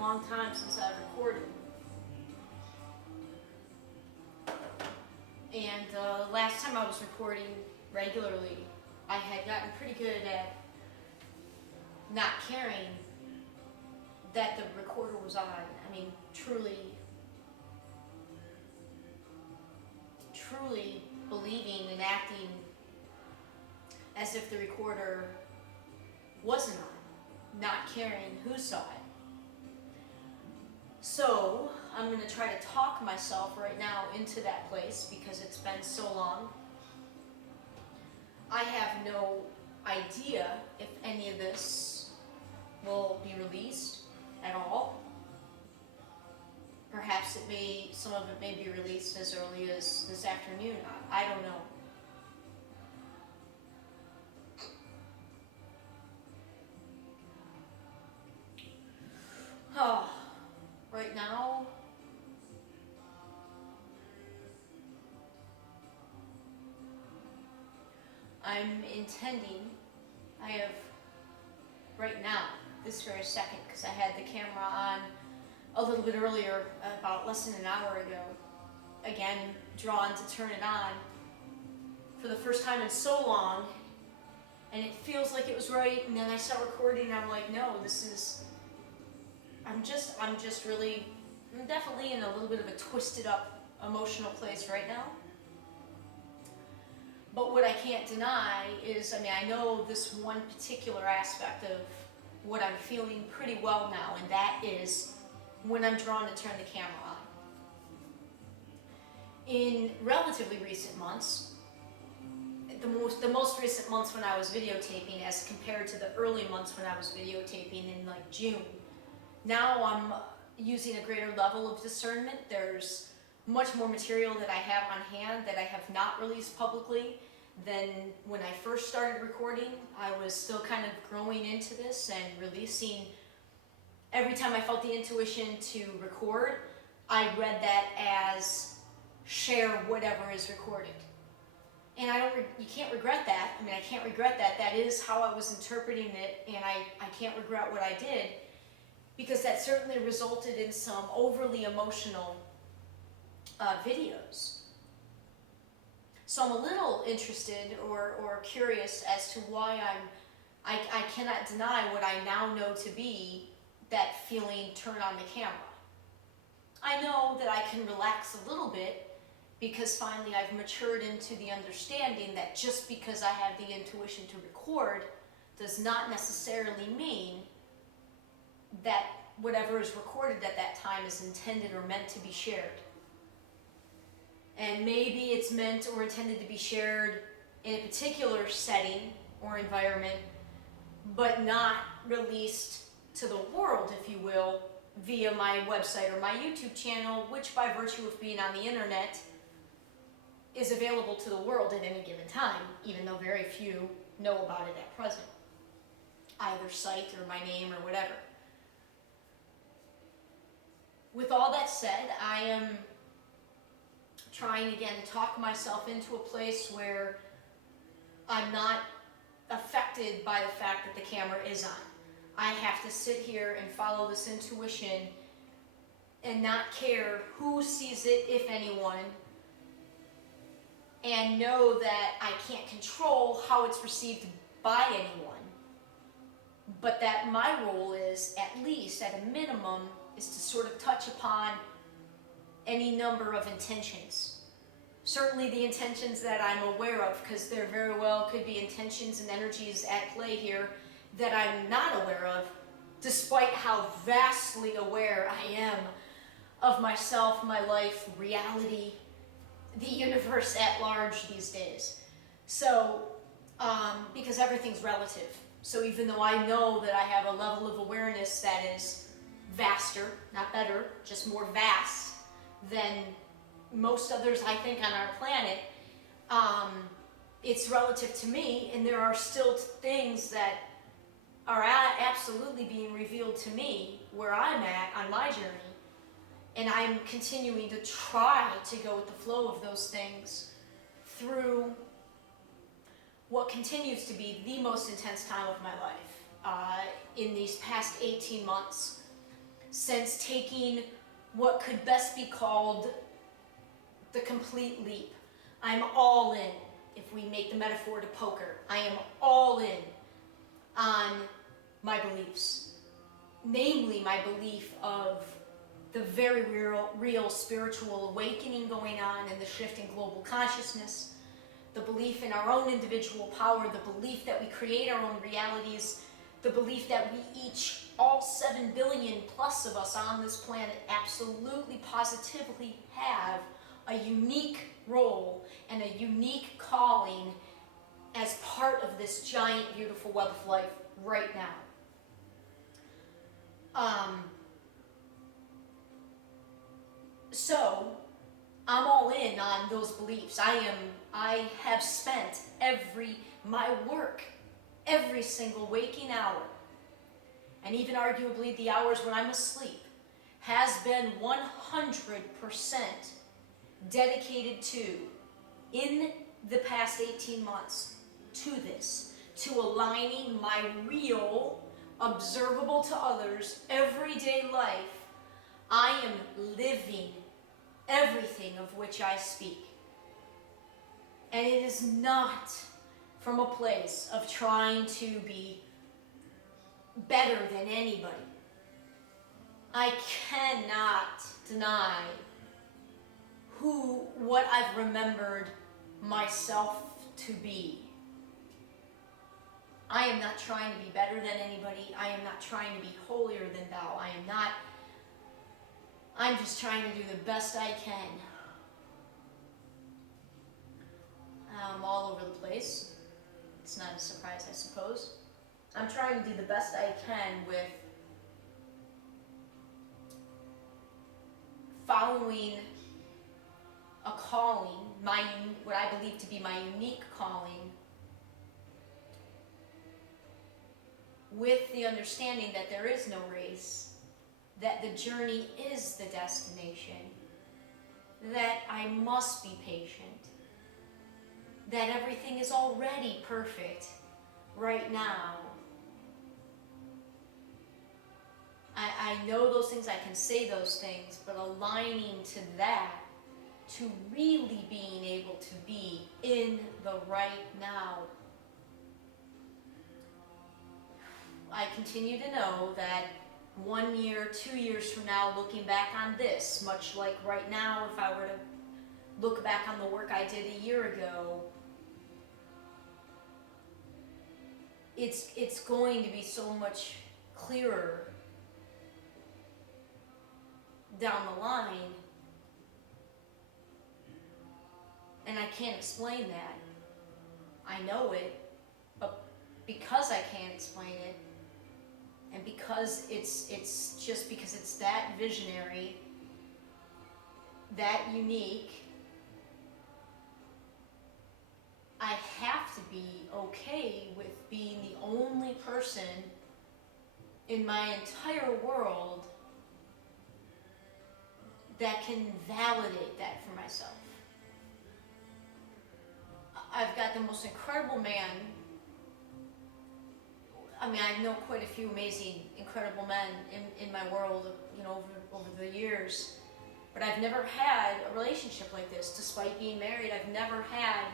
long time since I've recorded. And last time I was recording regularly, I had gotten pretty good at not caring that the recorder was on. I mean, truly believing and acting as if the recorder wasn't on, not caring who saw it. So I'm going to try to talk myself right now into that place because it's been so long. I have no idea if any of this will be released at all. Perhaps some of it may be released as early as this afternoon. I don't know. Oh, right now, I'm intending, right now, this very second, because I had the camera on a little bit earlier, about less than an hour ago, again, drawn to turn it on for the first time in so long, and it feels like it was right, and then I start recording, and I'm like, no, I'm definitely in a little bit of a twisted up emotional place right now. But what I can't deny is, I know this one particular aspect of what I'm feeling pretty well now, and that is when I'm drawn to turn the camera on. In relatively recent months, the most recent months when I was videotaping as compared to the early months when I was videotaping in like June, now I'm using a greater level of discernment. There's much more material that I have on hand that I have not released publicly than when I first started recording. I was still kind of growing into this and releasing. Every time I felt the intuition to record, I read that as share whatever is recorded. And you can't regret that. I can't regret that. That is how I was interpreting it, and I can't regret what I did, because that certainly resulted in some overly emotional videos. So I'm a little interested or curious as to why I cannot deny what I now know to be that feeling turn on the camera. I know that I can relax a little bit because finally I've matured into the understanding that just because I have the intuition to record does not necessarily mean that whatever is recorded at that time is intended or meant to be shared. And maybe it's meant or intended to be shared in a particular setting or environment, but not released to the world, if you will, via my website or my YouTube channel, which by virtue of being on the internet is available to the world at any given time, even though very few know about it at present, either site or my name or whatever. With all that said, I am trying again to talk myself into a place where I'm not affected by the fact that the camera is on. I have to sit here and follow this intuition and not care who sees it, if anyone, and know that I can't control how it's received by anyone, but that my role is, at least at a minimum, is to sort of touch upon any number of intentions. Certainly the intentions that I'm aware of, because there very well could be intentions and energies at play here that I'm not aware of, despite how vastly aware I am of myself, my life, reality, the universe at large these days. So, because everything's relative. So even though I know that I have a level of awareness that is vaster, not better, just more vast than most others I think on our planet, it's relative to me, and there are still things that are absolutely being revealed to me where I'm at on my journey, and I'm continuing to try to go with the flow of those things through what continues to be the most intense time of my life in these past 18 months. since taking what could best be called the complete leap. I'm all in. If we make the metaphor to poker, I am all in on my beliefs. Namely, my belief of the very real spiritual awakening going on and the shift in global consciousness, the belief in our own individual power, the belief that we create our own realities, the belief that we each, all 7 billion plus of us on this planet, absolutely, positively have a unique role and a unique calling as part of this giant, beautiful web of life right now. So I'm all in on those beliefs. I have spent my work, every single waking hour, and even arguably the hours when I'm asleep, has been 100% dedicated to, in the past 18 months, to this, to aligning my real, observable to others, everyday life. I am living everything of which I speak. And it is not from a place of trying to be better than anybody. I cannot deny what I've remembered myself to be. I am not trying to be better than anybody. I am not trying to be holier than thou. I'm just trying to do the best I can. I'm all over the place. It's not a surprise, I suppose. I'm trying to do the best I can with following a calling, what I believe to be my unique calling, with the understanding that there is no race, that the journey is the destination, that I must be patient, that everything is already perfect right now. I know those things, I can say those things, but aligning to that, to really being able to be in the right now. I continue to know that 1 year, 2 years from now, looking back on this, much like right now, if I were to look back on the work I did a year ago, it's going to be so much clearer down the line, and I can't explain that. I know it, but because I can't explain it, and because it's just because it's that visionary, that unique, I have to be okay with being the only person in my entire world that can validate that for myself. I've got the most incredible man. I mean, I know quite a few amazing, incredible men in my world, over the years. But I've never had a relationship like this. Despite being married, I've never had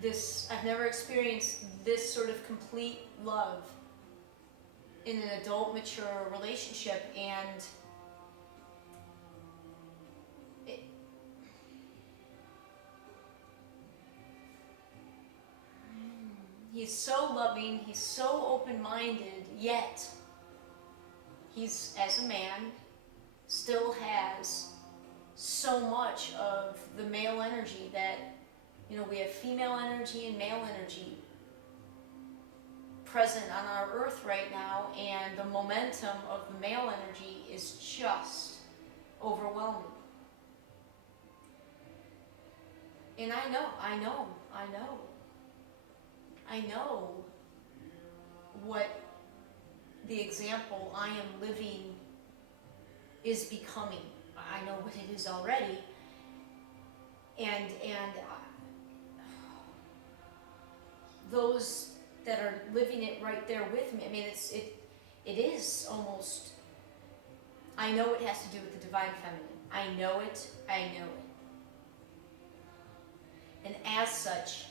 this, I've never experienced this sort of complete love in an adult, mature relationship. And he's so loving, he's so open-minded, yet he's, as a man, still has so much of the male energy that, we have female energy and male energy present on our earth right now, and the momentum of the male energy is just overwhelming. And I know what the example I am living is becoming. I know what it is already. And those that are living it right there with me, I mean, it is almost I know it has to do with the divine feminine. I know it. I know it. And as such,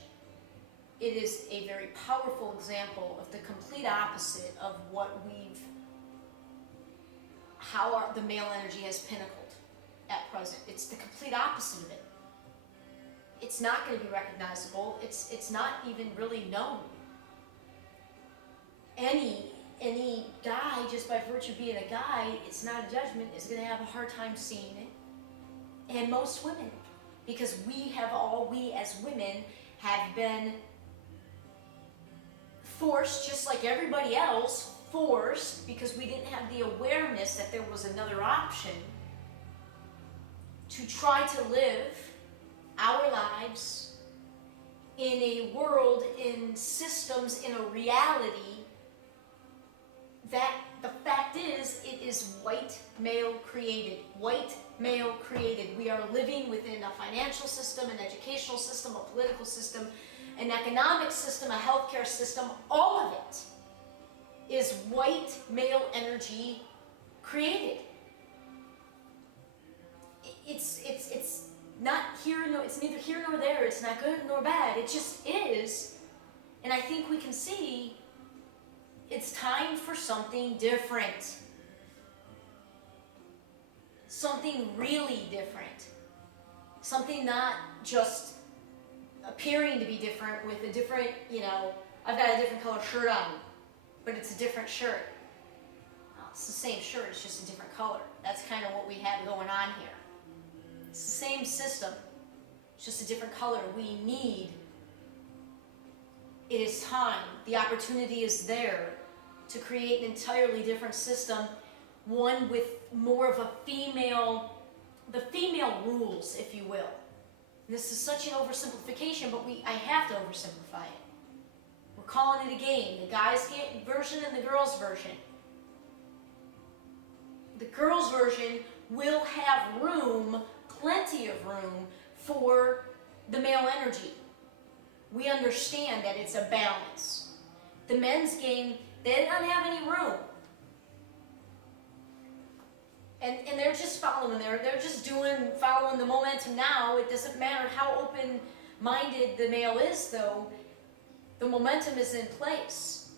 it is a very powerful example of the complete opposite of how the male energy has pinnacled at present. It's the complete opposite of it. It's not going to be recognizable. It's not even really known. Any guy, just by virtue of being a guy, it's not a judgment, is going to have a hard time seeing it. And most women, because we as women have been forced, just like everybody else, forced, because we didn't have the awareness that there was another option, to try to live our lives in a world, in systems, in a reality that the fact is, it is white male created. White male created. We are living within a financial system, an educational system, a political system, an economic system, a healthcare system. All of it is white male energy created. It's not here, no, it's neither here nor there. It's not good nor bad. It just is. And I think we can see it's time for something different. Something really different. Something not just appearing to be different with a different, I've got a different color shirt on, but it's a different shirt. Well, it's the same shirt, it's just a different color. That's kind of what we have going on here. It's the same system, it's just a different color. It is time. The opportunity is there to create an entirely different system, one with more of the female rules, if you will. And this is such an oversimplification, but I have to oversimplify it. We're calling it a game, the guys' version and the girls' version. The girls' version will have room, plenty of room, for the male energy. We understand that it's a balance. The men's game, they don't have any room. And they're just following, they're just following the momentum now. It doesn't matter how open-minded the male is, though, the momentum is in place.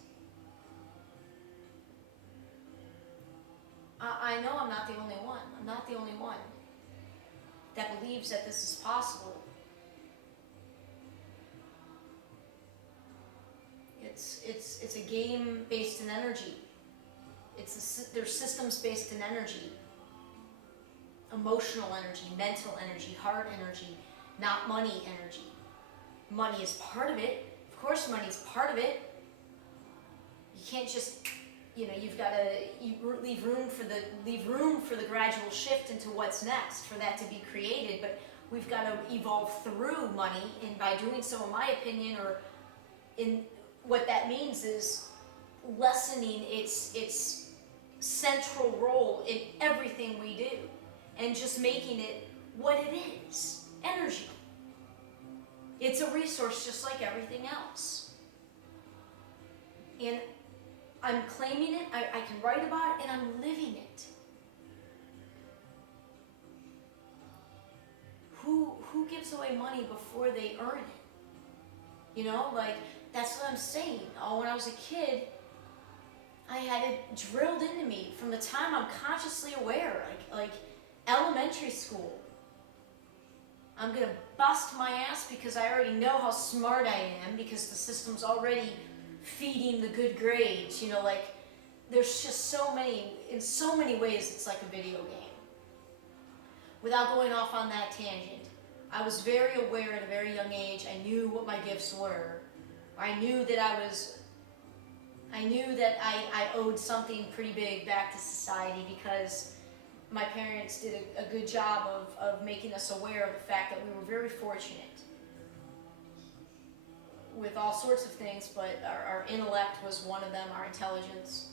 I know I'm not the only one. I'm not the only one that believes that this is possible. It's a game based in energy. There's systems based in energy. Emotional energy, mental energy, heart energy, not money energy. Money is part of it. Of course money's part of it. You can't just, you've got to leave room for the gradual shift into what's next, for that to be created, but we've got to evolve through money, and by doing so, in my opinion, or in what that means is lessening its central role in everything we do, and just making it what it is, energy. It's a resource just like everything else. And I'm claiming it, I can write about it, and I'm living it. Who gives away money before they earn it? That's what I'm saying. When I was a kid, I had it drilled into me from the time I'm consciously aware, like elementary school. I'm going to bust my ass because I already know how smart I am, because the system's already feeding the good grades. There's just in so many ways it's like a video game. Without going off on that tangent, I was very aware at a very young age. I knew what my gifts were. I knew that I owed something pretty big back to society, because my parents did a good job of making us aware of the fact that we were very fortunate with all sorts of things, but our intellect was one of them, our intelligence.